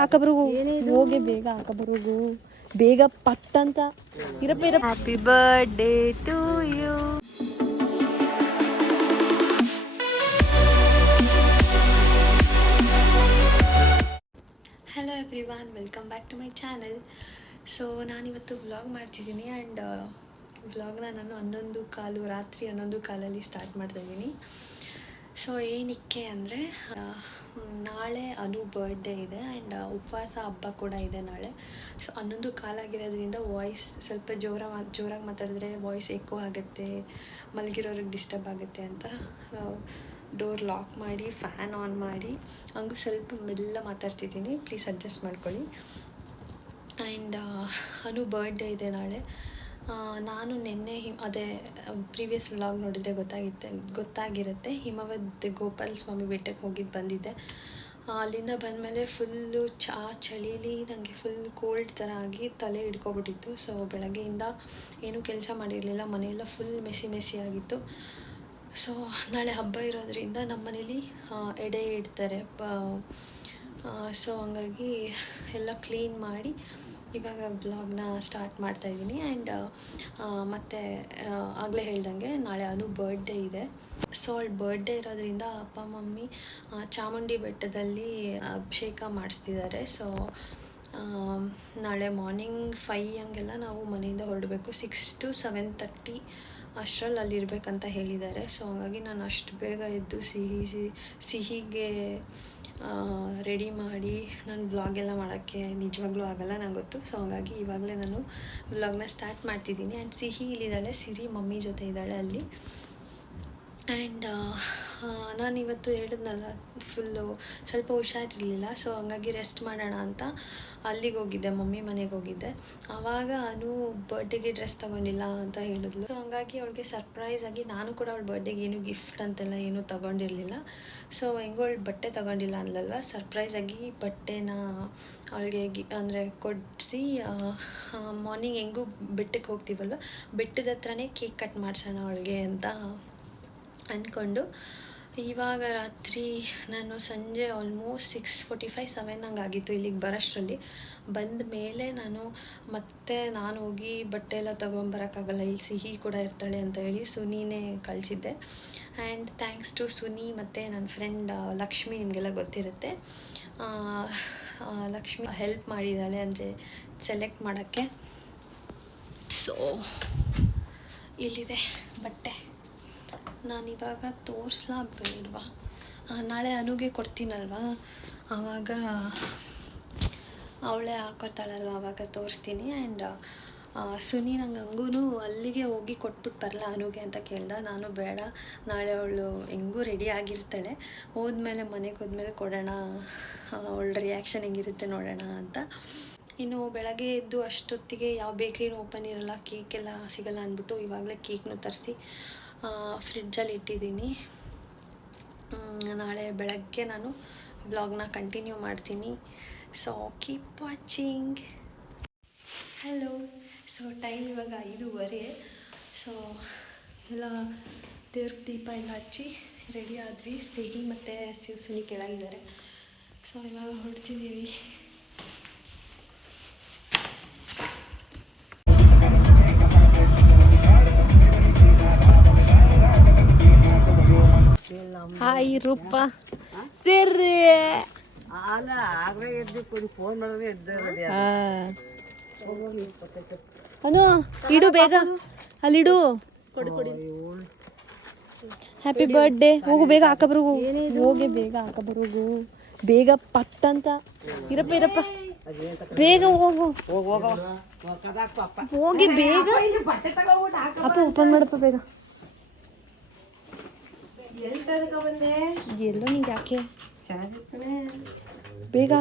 ಹಾಕಬರೋಗು ಹೋಗಿ ಬೇಗ ಹಾಕಬರೋಗು ಬೇಗ ಪಟ್ ಅಂತ ಇರಪ್ಪ ಇರಪ್ಪ. Happy birthday to you. Hello everyone, welcome back to my channel. So ನಾನಿವತ್ತು ವ್ಲಾಗ್ ಮಾಡ್ತಿದ್ದೀನಿ ಆ್ಯಂಡ್ ವ್ಲಾಗ್ನ ನಾನು 11:15 ರಾತ್ರಿ 11:15 ಸ್ಟಾರ್ಟ್ ಮಾಡ್ತಾಯಿದ್ದೀನಿ. ಸೊ ಏನಕ್ಕೆ ಅಂದರೆ ನಾಳೆ ಅನು ಬರ್ಡೇ ಇದೆ ಆ್ಯಂಡ್ ಉಪವಾಸ ಹಬ್ಬ ಕೂಡ ಇದೆ ನಾಳೆ. ಸೊ 11:15 ಆಗಿರೋದ್ರಿಂದ ವಾಯ್ಸ್ ಸ್ವಲ್ಪ ಜೋರಾಗಿ ಮಾತಾಡಿದ್ರೆ ವಾಯ್ಸ್ ಎಕೋ ಆಗುತ್ತೆ, ಮಲಗಿರೋರಿಗೆ ಡಿಸ್ಟರ್ಬ್ ಆಗುತ್ತೆ ಅಂತ ಡೋರ್ ಲಾಕ್ ಮಾಡಿ ಫ್ಯಾನ್ ಆನ್ ಮಾಡಿ ಹಂಗೂ ಸ್ವಲ್ಪ ಮೆಲ್ಲ ಮಾತಾಡ್ತಿದ್ದೀನಿ. ಪ್ಲೀಸ್ ಅಡ್ಜಸ್ಟ್ ಮಾಡ್ಕೊಳ್ಳಿ. ಆ್ಯಂಡ್ ಅನು ಬರ್ಡೇ ಇದೆ ನಾಳೆ. ನಾನು ನಿನ್ನೆ ಅದೇ ಪ್ರೀವಿಯಸ್ ವ್ಲಾಗ್ ನೋಡಿದರೆ ಗೊತ್ತಾಗಿರುತ್ತೆ ಹಿಮವದ್ ಗೋಪಾಲ ಸ್ವಾಮಿ ಬೆಟ್ಟಕ್ಕೆ ಹೋಗಿದ್ದು ಬಂದಿದ್ದೆ. ಅಲ್ಲಿಂದ ಬಂದಮೇಲೆ ಫುಲ್ಲು ಚಳೀಲಿ ನನಗೆ ಫುಲ್ ಕೋಲ್ಡ್ ಥರ ಆಗಿ ತಲೆ ಹಿಡ್ಕೊಬಿಟ್ಟಿತ್ತು. ಸೊ ಬೆಳಗ್ಗೆಯಿಂದ ಏನೂ ಕೆಲಸ ಮಾಡಿರಲಿಲ್ಲ, ಮನೆಯೆಲ್ಲ ಫುಲ್ ಮೆಸಿ ಆಗಿತ್ತು. ಸೊ ನಾಳೆ ಹಬ್ಬ ಇರೋದ್ರಿಂದ ನಮ್ಮ ಮನೇಲಿ ಎಡೆ ಇಡ್ತಾರೆ. ಸೊ ಹಂಗಾಗಿ ಎಲ್ಲ ಕ್ಲೀನ್ ಮಾಡಿ ಇವಾಗ ಬ್ಲಾಗ್ನ ಸ್ಟಾರ್ಟ್ ಮಾಡ್ತಾಯಿದ್ದೀನಿ. ಆ್ಯಂಡ್ ಮತ್ತು ಆಗಲೇ ಹೇಳ್ದಂಗೆ ನಾಳೆ ಅನು ಬರ್ಡೇ ಇದೆ. ಸೊ ಅವಳು ಬರ್ಡೇ ಇರೋದ್ರಿಂದ ಅಪ್ಪ ಮಮ್ಮಿ ಚಾಮುಂಡಿ ಬೆಟ್ಟದಲ್ಲಿ ಅಭಿಷೇಕ ಮಾಡಿಸ್ತಿದ್ದಾರೆ. ಸೊ ನಾಳೆ ಮಾರ್ನಿಂಗ್ 5 ಹಂಗೆಲ್ಲ ನಾವು ಮನೆಯಿಂದ ಹೊರಡಬೇಕು. 6 to 7:30 ಅಷ್ಟರಲ್ಲಿ ಅಲ್ಲಿರ್ಬೇಕಂತ ಹೇಳಿದ್ದಾರೆ. ಸೊ ಹಾಗಾಗಿ ನಾನು ಅಷ್ಟು ಬೇಗ ಎದ್ದು ಸಿಹಿಗೆ ರೆಡಿ ಮಾಡಿ ನಾನು ವ್ಲಾಗೆಲ್ಲ ಮಾಡೋಕ್ಕೆ ನಿಜವಾಗ್ಲೂ ಆಗೋಲ್ಲ ನಂಗೆ ಗೊತ್ತು. ಸೊ ಹಾಗಾಗಿ ಇವಾಗಲೇ ನಾನು ವ್ಲಾಗ್ನ ಸ್ಟಾರ್ಟ್ ಮಾಡ್ತಿದ್ದೀನಿ. ಆ್ಯಂಡ್ ಸಿಹಿ ಇಲ್ಲಿದ್ದಾಳೆ, ಸಿರಿ ಮಮ್ಮಿ ಜೊತೆ ಇದ್ದಾಳೆ ಅಲ್ಲಿ. ಆ್ಯಂಡ್ ನಾನಿವತ್ತು ಹೇಳಿದ್ನಲ್ಲ ಫುಲ್ಲು ಸ್ವಲ್ಪ ಹುಷಾರಿರಲಿಲ್ಲ. ಸೊ ಹಂಗಾಗಿ ರೆಸ್ಟ್ ಮಾಡೋಣ ಅಂತ ಅಲ್ಲಿಗೆ ಹೋಗಿದ್ದೆ, ಮಮ್ಮಿ ಮನೆಗೆ ಹೋಗಿದ್ದೆ. ಆವಾಗ ಅನು ಬರ್ಡೇಗೆ ಡ್ರೆಸ್ ತೊಗೊಂಡಿಲ್ಲ ಅಂತ ಹೇಳಿದ್ಲು. ಸೊ ಹಂಗಾಗಿ ಅವಳಿಗೆ ಸರ್ಪ್ರೈಸ್ ಆಗಿ ನಾನು ಕೂಡ ಅವಳ ಬರ್ಡೇಗೆ ಏನೂ ಗಿಫ್ಟ್ ಅಂತೆಲ್ಲ ಏನೂ ತೊಗೊಂಡಿರಲಿಲ್ಲ. ಸೊ ಹೆಂಗೋ ಅವಳು ಬಟ್ಟೆ ತೊಗೊಂಡಿಲ್ಲ ಅಂದಲ್ವ, ಸರ್ಪ್ರೈಸ್ ಆಗಿ ಬಟ್ಟೆನ ಅವಳಿಗೆ ಅಂದರೆ ಕೊಡಿಸಿ ಮಾರ್ನಿಂಗ್ ಹೆಂಗೂ ಬೆಟ್ಟಕ್ಕೆ ಹೋಗ್ತೀವಲ್ವ, ಬೆಟ್ಟದ ಹತ್ರನೇ ಕೇಕ್ ಕಟ್ ಮಾಡಿಸೋಣ ಅವಳಿಗೆ ಅಂತ ಅಂದ್ಕೊಂಡು ಇವಾಗ ರಾತ್ರಿ ನಾನು ಸಂಜೆ ಆಲ್ಮೋಸ್ಟ್ 6:45 7 ಹಂಗೆ ಆಗಿತ್ತು ಇಲ್ಲಿಗೆ ಬರೋಷ್ಟರಲ್ಲಿ. ಬಂದ ಮೇಲೆ ನಾನು ಹೋಗಿ ಬಟ್ಟೆ ಎಲ್ಲ ತೊಗೊಂಬರೋಕ್ಕಾಗಲ್ಲ, ಇಲ್ಲಿ ಸಿಹಿ ಕೂಡ ಇರ್ತಾಳೆ ಅಂತ ಹೇಳಿ ಸುನಿನೇ ಕಳಿಸಿದ್ದೆ. ಆ್ಯಂಡ್ ಥ್ಯಾಂಕ್ಸ್ ಟು ಸುನಿ ಮತ್ತು ನನ್ನ ಫ್ರೆಂಡ್ ಲಕ್ಷ್ಮಿ, ನಿಮಗೆಲ್ಲ ಗೊತ್ತಿರುತ್ತೆ. ಲಕ್ಷ್ಮಿ ಹೆಲ್ಪ್ ಮಾಡಿದ್ದಾಳೆ ಅಂದರೆ ಸೆಲೆಕ್ಟ್ ಮಾಡೋಕ್ಕೆ. ಸೊ ಇಲ್ಲಿದೆ ಬಟ್ಟೆ, ನಾನಿವಾಗ ತೋರಿಸ್ಲಾ ಬೇಡವಾ? ನಾಳೆ ಅನುಗೆ ಕೊಡ್ತೀನಲ್ವಾ, ಆವಾಗ ಅವಳೇ ಹಾಕೊಡ್ತಾಳಲ್ವ, ಆವಾಗ ತೋರಿಸ್ತೀನಿ. ಆ್ಯಂಡ್ ಸುನಿ ನಂಗೆ ಹಂಗೂ ಅಲ್ಲಿಗೆ ಹೋಗಿ ಕೊಟ್ಬಿಟ್ಟು ಬರಲ್ಲ ಅನುಗೆ ಅಂತ ಕೇಳ್ದೆ. ನಾನು ಬೇಡ, ನಾಳೆ ಅವಳು ಹೆಂಗೂ ರೆಡಿ ಆಗಿರ್ತಾಳೆ, ಮನೆಗೆ ಹೋದ್ಮೇಲೆ ಕೊಡೋಣ, ಅವಳ ರಿಯಾಕ್ಷನ್ ಹೆಂಗಿರುತ್ತೆ ನೋಡೋಣ ಅಂತ. ಇನ್ನು ಬೆಳಗ್ಗೆ ಎದ್ದು ಅಷ್ಟೊತ್ತಿಗೆ ಯಾವ ಬೇಕ್ರಿನೂ ಓಪನ್ ಇರೋಲ್ಲ, ಕೇಕೆಲ್ಲ ಸಿಗೋಲ್ಲ ಅಂದ್ಬಿಟ್ಟು ಇವಾಗಲೇ ಕೇಕ್ನೂ ತರಿಸಿ ಫ್ರಿಡ್ಜಲ್ಲಿ ಇಟ್ಟಿದ್ದೀನಿ. ನಾಳೆ ಬೆಳಗ್ಗೆ ನಾನು ಬ್ಲಾಗ್ನ ಕಂಟಿನ್ಯೂ ಮಾಡ್ತೀನಿ. So keep watching. Hello. So time ಇವಾಗ 5:15. ಸೊ ಎಲ್ಲ ದೇವ್ರ ದೀಪ ಎಲ್ಲ ಹಚ್ಚಿ ರೆಡಿ ಆದ್ವಿ. ಸಿಹಿ ಮತ್ತು ಸುನಿ ಕೆಳಗಿದ್ದಾರೆ. ಸೊ ಇವಾಗ ಹೊರಡ್ತಿದ್ದೀವಿ. ಹಾಯ್ ರೂಪ ಸೇರ್ರಿ. ಅನು ಇಡು ಬೇಗ, ಅಲ್ಲಿಡು. Happy birthday. ಹೋಗು ಬೇಗ ಹಾಕಬರೋಗು, ಹೋಗಿ ಬೇಗ ಹಾಕಬರೋಗು ಬೇಗ ಪಟ್ ಅಂತ ಇರಪ್ಪ ಬೇಗ ಹೋಗು, ಹೋಗಿ ಬೇಗ ಅಪ್ಪ ಓಪನ್ ಮಾಡಪ್ಪ ಬೇಗ. ಎಲ್ಲೋ ನಿಂಗೆ ಯಾಕೆ ಬೇಗ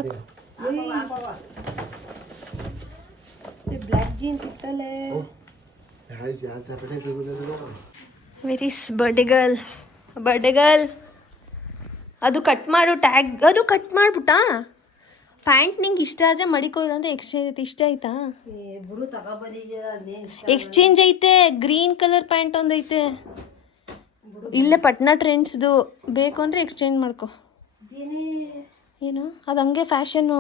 ಬ್ಲ್ಯಾಕ್ ಜೀನ್ಸ್ ಇತ್ತಲ್ಲೇ. Where's birthday girl. ಅದು ಕಟ್ ಮಾಡು, ಟ್ಯಾಗ್ ಅದು ಕಟ್ ಮಾಡ್ಬಿಟ್ಟ. ಪ್ಯಾಂಟ್ ನಿಂಗೆ ಇಷ್ಟ ಆದರೆ ಮಡಿಕೋ, ಇಲ್ಲಾಂದ್ರೆ ಎಕ್ಸ್ಚೇಂಜ್ ಐತೆ. ಇಷ್ಟ ಆಯ್ತಾ? ಎಕ್ಸ್ಚೇಂಜ್ ಐತೆ, ಗ್ರೀನ್ ಕಲರ್ ಪ್ಯಾಂಟ್ ಒಂದೈತೆ ಇಲ್ಲೇ ಪಟ್ನಾ ಟ್ರೆಂಡ್ಸ್ದು, ಬೇಕು ಅಂದರೆ ಎಕ್ಸ್ಚೇಂಜ್ ಮಾಡ್ಕೊ. ಏನು ಅದು ಹಂಗೆ ಫ್ಯಾಷನ್ನು.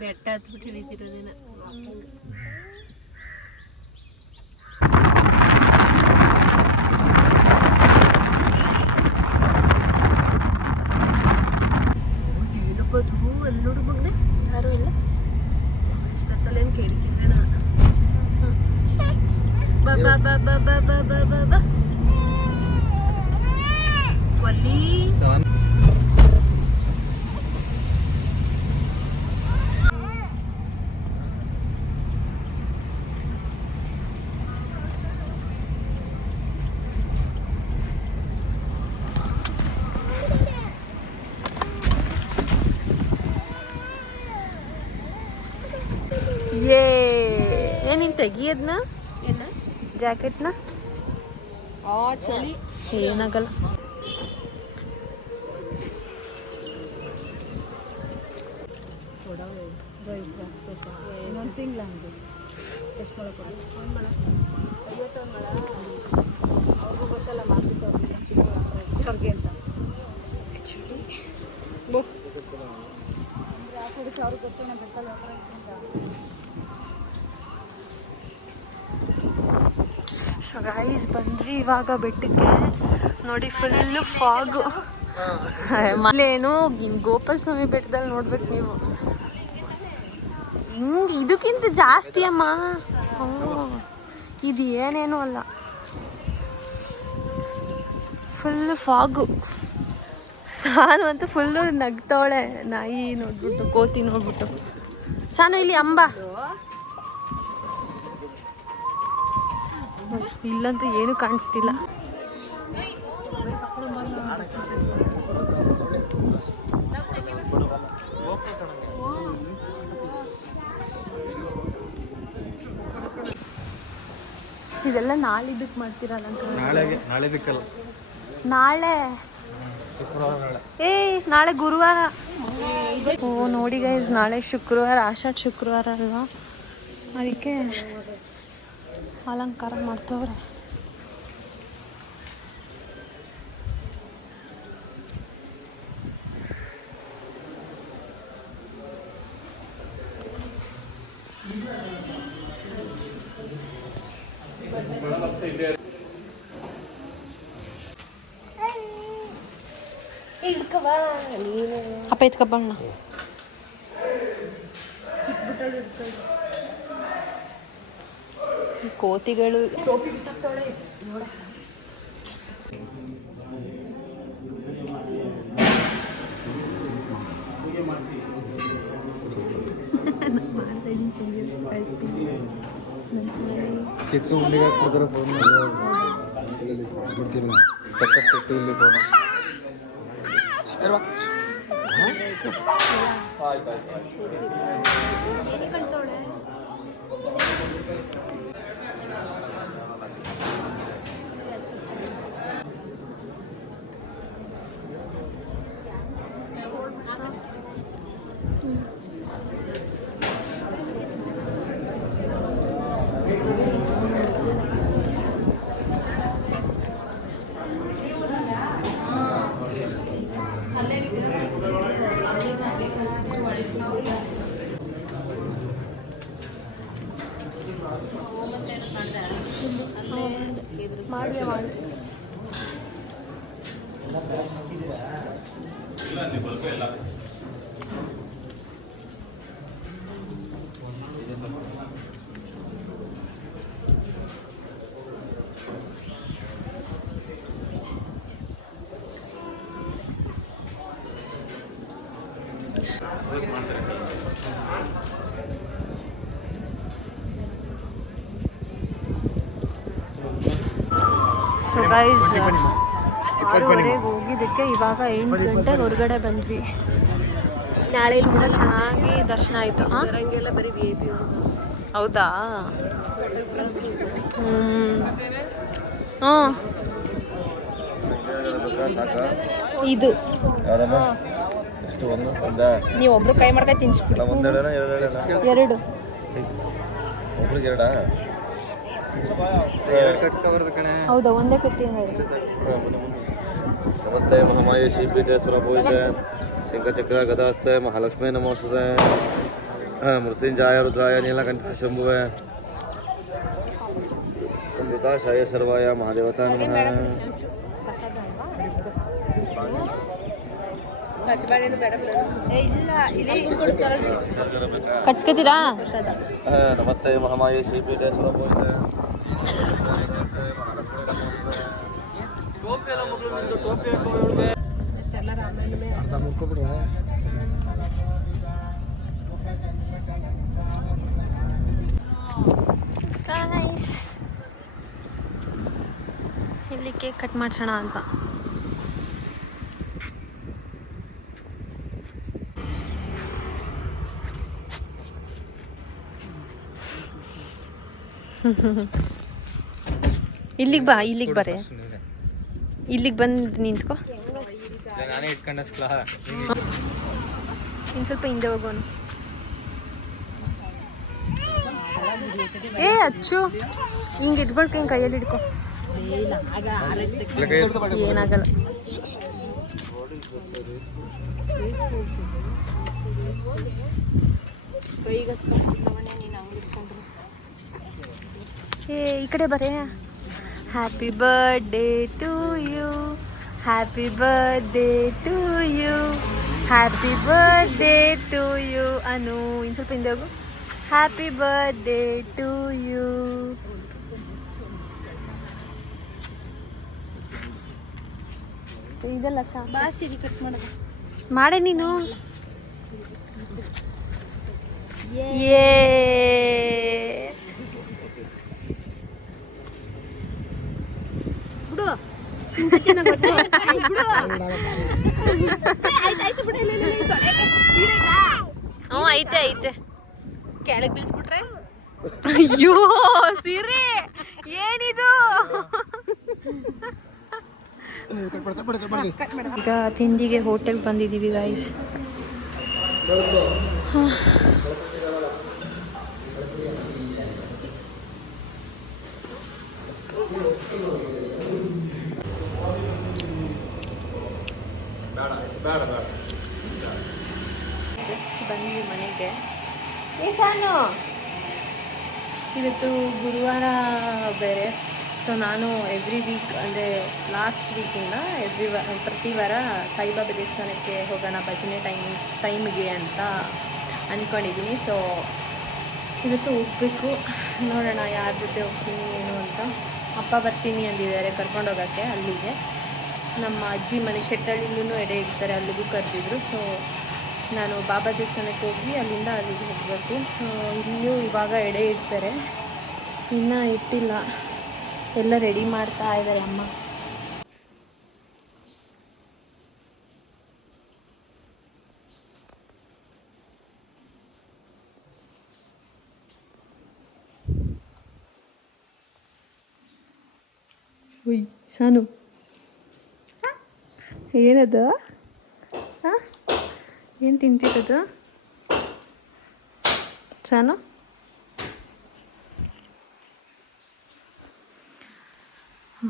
ಬೆಟ್ಟ ಹತ್ಬಿಟ್ಟು ಹಿಡಿತಿರೋದೇನ. ಅಲ್ಲಿ ನೋಡು ಮಗನೆ ಯಾರೂ ಇಲ್ಲ. ಇಷ್ಟೊತ್ತಲ್ಲೇನು ಕೇಳ್ತಿದ್ದೆ ನಾನು. ಬಾ ಬಾ ಬಾ ಬಾ ಬಾ ಬಾ ಬಾ ಬಾ ಬಾ ಒಲ್ಲಿ ಏನಿನ್ ತೆಗಿಯದ್ನ ಏನ ಜಾಕೆಟ್ನ. ಚಳಿ ಏನಾಗಲ್ಲ. ಇನ್ನೊಂದು ತಿಂಗಳ ಹಂಗೆ ಎಷ್ಟು ಮೊಳ ಕೊಡಿ? ಒಂದು ಮೊಳ 51 ಮೊಳ. ಅವ್ರಿಗೂ ಗೊತ್ತಲ್ಲ ಮಾರ್ಕೆಟ್ ಅವ್ರಿಗೆ ಅಂತ ಆ್ಯಕ್ಚುಲಿ ಬುಕ್ ಅಂದರೆ ಆ ಕಡೆ ಅವ್ರಿಗೆ ಗೊತ್ತಲ್ಲ ಬೆಕ್ಕಲ್ಲ ಸೊ ಗೈಸ್ ಬಂದ್ರಿ ಇವಾಗ ಬೆಟ್ಟಕ್ಕೆ. ನೋಡಿ ಫುಲ್ಲು ಫಾಗು. ಮಲ್ಲೇನು ಗೋಪಾಲ ಸ್ವಾಮಿ ಬೆಟ್ಟದಲ್ಲಿ ನೋಡ್ಬೇಕು ನೀವು. ಹಿಂಗೆ ಇದಕ್ಕಿಂತ ಜಾಸ್ತಿ ಅಮ್ಮ. ಇದು ಏನೇನೂ ಅಲ್ಲ, ಫುಲ್ಲು ಫಾಗು. ಸಾನು ಅಂತೂ ಫುಲ್ಲು ನಗ್ತಾವಳೆ ನಾಯಿ ನೋಡ್ಬಿಟ್ಟು, ಕೋತಿ ನೋಡ್ಬಿಟ್ಟು. ಸಾನು ಇಲ್ಲಿ ಅಂಬ. ಇಲ್ಲಂತೂ ಏನು ಕಾಣಿಸ್ತಿಲ್ಲ. ಇದೆಲ್ಲ ನಾಳಿದ್ದಕ್ಕೆ ಮಾಡ್ತೀರಲ್ಲ ನಾಳೆ. ನಾಳೆ ಗುರುವಾರ. ಓ ನೋಡಿ ಗೈಸ್, ನಾಳೆ ಶುಕ್ರವಾರ, ಆಷಾಢ ಶುಕ್ರವಾರ ಅಲ್ವಾ, ಅದಕ್ಕೆ ಅಲಂಕಾರ ಮಾಡ್ತವ್ರೆ. ಅಪ್ಪ ಎತ್ಕಪ್ಪಣ್ಣ. ಕೋತಿಗಳು ಕೆಟ್ಟು ಉಂಡಿಗೆ ಹಾಕ್ಬಿಡ್ತಾರೆ ಫೋನ್ ಬಿಡ್ತೀವಿ ನಾವು. ಕೆಟ್ಟು ಇಲ್ಲಿ ಫೋನು ಮಾಡಿ ಮಾಡಿ. ಸೊ ಗೈಸ್ 6:30ಗೆ ಹೋಗಿದ್ದಕ್ಕೆ ಇವಾಗ 8 ಗಂಟೆಗೆ ಹೊರಗಡೆ ಬಂದ್ವಿ. ನಾಳೆ ಕೂಡ ಚೆನ್ನಾಗಿ ದರ್ಶನ ಆಯಿತು. ಬರಂಗೆಲ್ಲ ಬರೀ VIP ಹೌದಾ? ಇದು ನೀವು ಒಬ್ರು ಕೈ ಮಾಡ್ಕೊಂಡು ತಿನ್ಸ್ಬಿಡಿ. ಎರಡು ಹೌದಾ? ಒಂದೇ ಕಟ್ಟಿ ನಮಸ್ತೆ ಮಹಾಮಾಯೆ ಶ್ರೀಪೀಠೆ ಸುರಭೂಯಿತೆ ಶಂಖಚಕ್ರ ಗದಾಸ್ತೆ ಮಹಾಲಕ್ಷ್ಮೀ ನಮೋಸ್ತುತೆ ಮೃತ್ಯುಂಜಯ ರುದ್ರಾಯ ನೀಲಕಂಠ ಶಂಭುವೆ ಅಮೃತಾಶಾಯ ಸರ್ವಾಯ ಮಹಾದೇವತಾ ನಮಃ. ಕಟ್ಸ್ಕೊತೀರಾ? ನಮಸ್ತೆ ಮಹಾಮಾಯೆ ಶ್ರೀಪೀಠೆ ಸುರಭೂಯಿತೆ ನೈಸ್. ಇಲ್ಲಿ ಕೇಕ್ ಕಟ್ ಮಾಡ್ಸೋಣ ಅಂತ. ಇಲ್ಲಿಗೆ ಬಾ, ಇಲ್ಲಿಗೆ ಬರೇ, ಇಲ್ಲಿಗೆ ಬಂದು ನಿಂತ್ಕೋ. ನಾನೇ ಇಟ್ಕೊಂಡಸ್ಲ ಇನ್ನು ಸ್ವಲ್ಪ ಹಿಂದೆ ಹೋಗೋನು. ಏ ಅಚ್ಚು, ಹಿಂಗೆ ಇಟ್ಬಳ್ಕ, ಹಿಂಗೆ ಕೈಯಲ್ಲಿ ಹಿಡ್ಕೊ. ಏನಾಗಲ್ಲ. ಏ ಈ ಕಡೆ ಬರೇ. Happy birthday to you, happy birthday to you, happy birthday to you Anu. ಇನ್ನು ಸ್ವಲ್ಪ ಹಿಂದೆ ಹೋಗು. Happy birthday to you. ಇದೆಲ್ಲ ಬಾಸಿಗೆ ಕಟ್ ಮಾಡೋದು ಮಾಡೆ ನೀನು. ಏ ಬಿಡು, ಐತೆ ಐತೆ. ಕೆಳಗೆ ಬೀಳ್ಸ್ಬಿಟ್ರೆ ಅಯ್ಯೋ ಸೀರೆ ಏನಿದು? ಈಗ ತಿಂಡಿಗೆ ಹೋಟೆಲ್ ಬಂದಿದ್ದೀವಿ ಗೈಸ್. ಜಸ್ಟ್ ಬಂದ್ವಿ ಮನೆಗೆ. ಸಾನು ಇವತ್ತು ಗುರುವಾರ ಬೇರೆ, ಸೊ ನಾನು ಎವ್ರಿ ವೀಕ್ ಅಂದರೆ ಲಾಸ್ಟ್ ವೀಕಿಂದ ಪ್ರತಿ ವಾರ ಸಾಯಿಬಾಬಾ ದೇವಸ್ಥಾನಕ್ಕೆ ಹೋಗೋಣ ಭಜನೆ ಟೈಮಿಗೆ ಅಂತ ಅಂದ್ಕೊಂಡಿದ್ದೀನಿ. ಸೊ ಇವತ್ತು ಹೋಗ್ಬೇಕು, ನೋಡೋಣ ಯಾರ ಜೊತೆ ಹೋಗ್ತೀನಿ ಏನು ಅಂತ. ಅಪ್ಪ ಬರ್ತೀನಿ ಅಂದಿದ್ದಾರೆ ಕರ್ಕೊಂಡೋಗೋಕ್ಕೆ ಅಲ್ಲಿಗೆ. ನಮ್ಮ ಅಜ್ಜಿ ಮನೆ ಶೆಟ್ಟಳ್ಳಿಲೂ ಎಡೆ ಇಡ್ತಾರೆ, ಅಲ್ಲಿಗೂ ಕರೆದಿದ್ರು. ಸೊ ನಾನು ಬಾಬಾ ದೇವಸ್ಥಾನಕ್ಕೆ ಹೋಗಿ ಅಲ್ಲಿಂದ ಅಲ್ಲಿಗೆ ಹೋಗಬೇಕು. ಸೊ ಇಲ್ಲಿಯೂ ಇವಾಗ ಎಡೆ ಇಡ್ತಾರೆ, ಇನ್ನೂ ಇಟ್ಟಿಲ್ಲ, ಎಲ್ಲ ರೆಡಿ ಮಾಡ್ತಾ ಇದ್ದಾರೆ ಅಮ್ಮ. ಉಯ್ ಸಾನು, ಏನದು? ಹಾಂ, ಏನು ತಿಂತಿರೋದು ಸಾನು?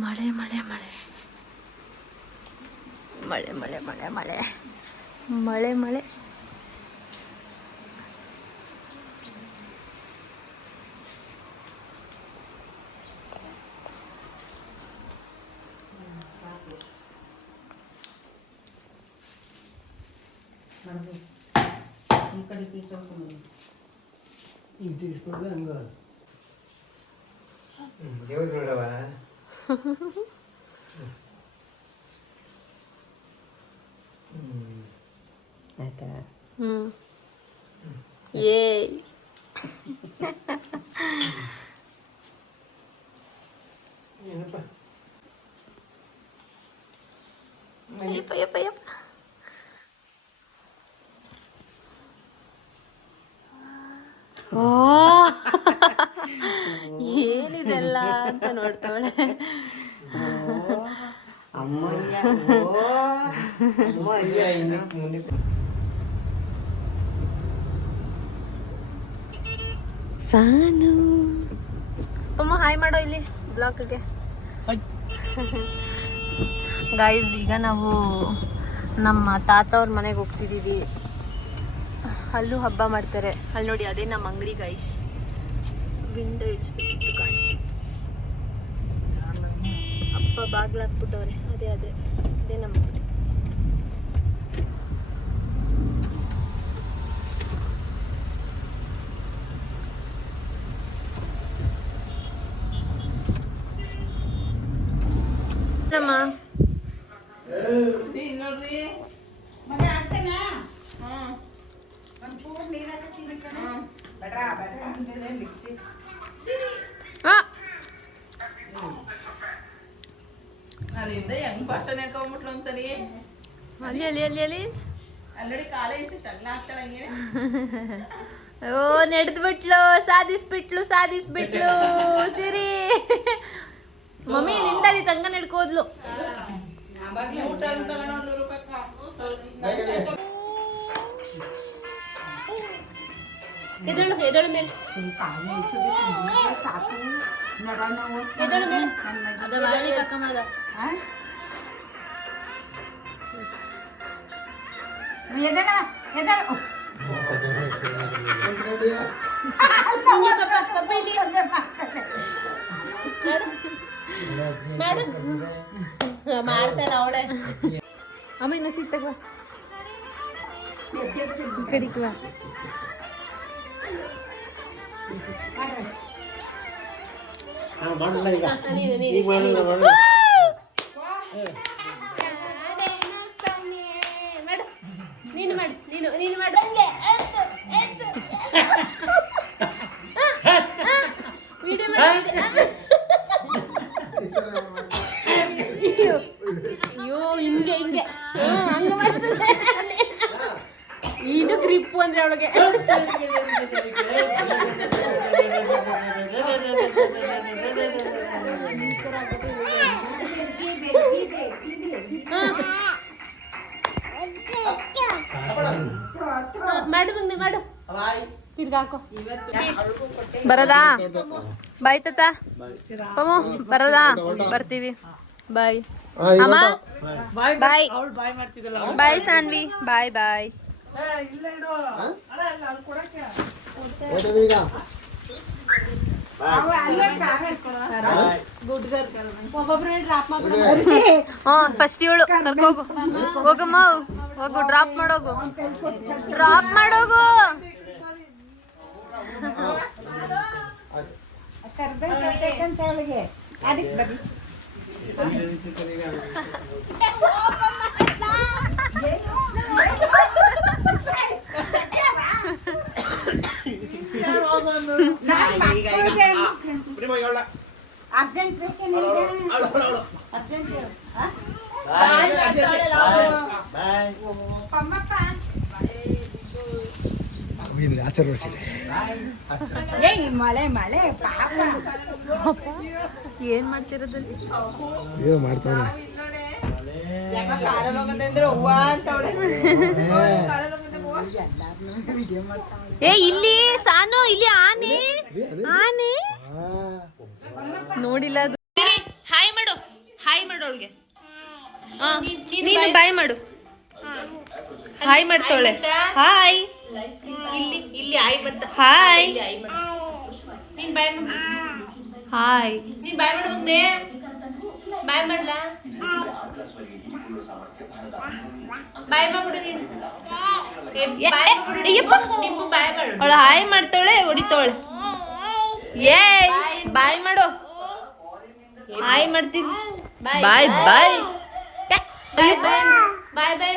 ಮಳೆ ಮಳೆ ಮಳೆ ಮಳೆ ಮಳೆ ಮಳೆ ಮಳೆ ಮಳೆ ಮಳೆ. ಆಯ್ತಾ? ಏ ಯಪ್ಪ ಯಪ್ಪ ಯಪ್ಪ. ಓ ಇದೆಲ್ಲ ಅಂತ ನೋಡ್ತಾವಳೆ. ಸಾನು ಅಮ್ಮ ಹಾಯ್ ಮಾಡೋ ಇಲ್ಲಿ ಬ್ಲಾಕ್ಗೆ. ಗೈಸ್ ಈಗ ನಾವು ನಮ್ಮ ತಾತ ಅವ್ರ ಮನೆಗೆ ಹೋಗ್ತಿದ್ದೀವಿ. ಅಲ್ಲೂ ಹಬ್ಬ ಮಾಡ್ತಾರೆ. ಅಲ್ಲಿ ನೋಡಿ ಅದೇ ನಮ್ಮ ಅಂಗಡಿ ಗೈಸ್. ವಿಂಡೋ ಇಡಿಸ್ಬೇಕಿತ್ತು, ಕಾಣಿಸ್ತಿತ್ತು. ಅಪ್ಪ ಬಾಗ್ಲು ಹಾಕ್ಬಿಟ್ಟವ್ರೆ. ಅದೇ ಅದೇ ಅದೇ ನಮ್ಮ ಅಂಗಡಿ. ನಮ್ಮ ಅಲ್ಲಿಂದ ಹೆಂಗ್ ಭಾಷಣ ಹೇಳ್ಕೊಂಡ್ಬಿಟ್ಲು ಒಂದ್ಸಲಿ. ಅಲ್ಲಿ ಅಲ್ಲಿ ಅಲ್ಲಿ ಅಲ್ಲಿ ಆಲ್ರೆಡಿ ಕಾಲ ಇಷ್ಟು ಶಗ್ಲ ಆಗ್ತಾಳಂಗೆ. ಓ ನಡೆದ್ಬಿಟ್ಲು, ಸಾಧಿಸ್ಬಿಟ್ಲು ಸಾಧಿಸ್ಬಿಟ್ಲು ಸಿರಿ. ಮಮ್ಮಿ ಇಲ್ಲಿಂದ ಅಲ್ಲಿ ತಂಗ ನಡ್ಕೋದ್ಲು. ಊಟ ಅಂತ 100 ರೂಪಾಯಿ ಎದಳು ಎದಳು ಮೇಲೆ ಎದಳು ಮೇಲೆ ಅದ ಬಾಳಿ ಕಕ್ಕಮ್ಮದ ಮಾಡ್ತಾಳ ಅವಳೆ. ಅಮ್ಮ ಇನ್ನ ಸಿಗ್ತವ ಈ ಕಡಿಗೆ ಬಾ. ನೀನು ಮಾಡು, ನೀನು ನೀನು ಮಾಡು. ವಿಡಿಯೋ ಅಯ್ಯೋ ಹಿಂಗೆ ಹಿಂಗೆ ಹಂಗ ಮಾಡ್ತದೆ. ನೀನು ಗ್ರಿಪ್ಪು ಅಂದ್ರೆ ಅವಳಿಗೆ. ಮಾಡು ಬಂದೆ ಮಾಡು, ತಿರ್ಗಾಕೋ. ಬರದಾ? ಬಾಯ್ ತಾತ. ಬರದಾ? ಬರ್ತೀವಿ. ಬಾಯ್ ಅಮ್ಮ. ಬಾಯ್ ಬಾಯ್ ಸಾನ್ವಿ. ಬಾಯ್ ಬಾಯ್. ಫಸ್ಟ್ ಇವಳು ಕರ್ಕೋಗು. ಹೋಗಮ್ಮ ಹೋಗು, ಡ್ರಾಪ್ ಮಾಡೋಗು, ಡ್ರಾಪ್ ಮಾಡೋಗು. ಅರ್ಜೆಂಟ್ ಮಳೆ ಮಳೆ ಏನ್ ಮಾಡ್ತಿರೋದಲ್ಲಿ? ಏ ಇಲ್ಲಿ ಸಾನು, ಇಲ್ಲಿ ಆನೆ ಆನೆ ನೋಡಿಲ್ಲ ಅದು. ಹಾಯ್ ಮಾಡು, ಹಾಯ್ ಮಾಡು ಅವಳಿಗೆ. ನೀನು ಬಾಯ್ ಮಾಡು. ಹಾಯ್ ಮಾಡ್ತಾವಳೆ. ಹಾಯ್ ಇಲ್ಲಿ ಇಲ್ಲಿ ಹಾಯ್ ಬರ್ತಾ. ಹಾಯ್ ನೀನ್ ಬಾಯ್ ಮಾಡು. ಹಾಯ್ ನೀನ್ ಬಾಯ್ ಮಾಡು. ಮಗ್ನೆ ಬಾಯ್ ಮಾಡ್ಲಾ? ಬಾಯ್ ಮಾಡ್ಬಿಡು ನೀನು. ಅವಳು ಹಾಯ್ ಮಾಡ್ತಾವಳೆ, ಹೊಡಿತಾವಳೆ. ಏ ಬಾಯ್ ಮಾಡು. ಹಾಯ್ ಮಾಡ್ತೀನಿ. ಬಾಯ್ ಬಾಯ್ ಬಾಯ್ ಬಾಯ್ ಬಾಯ್.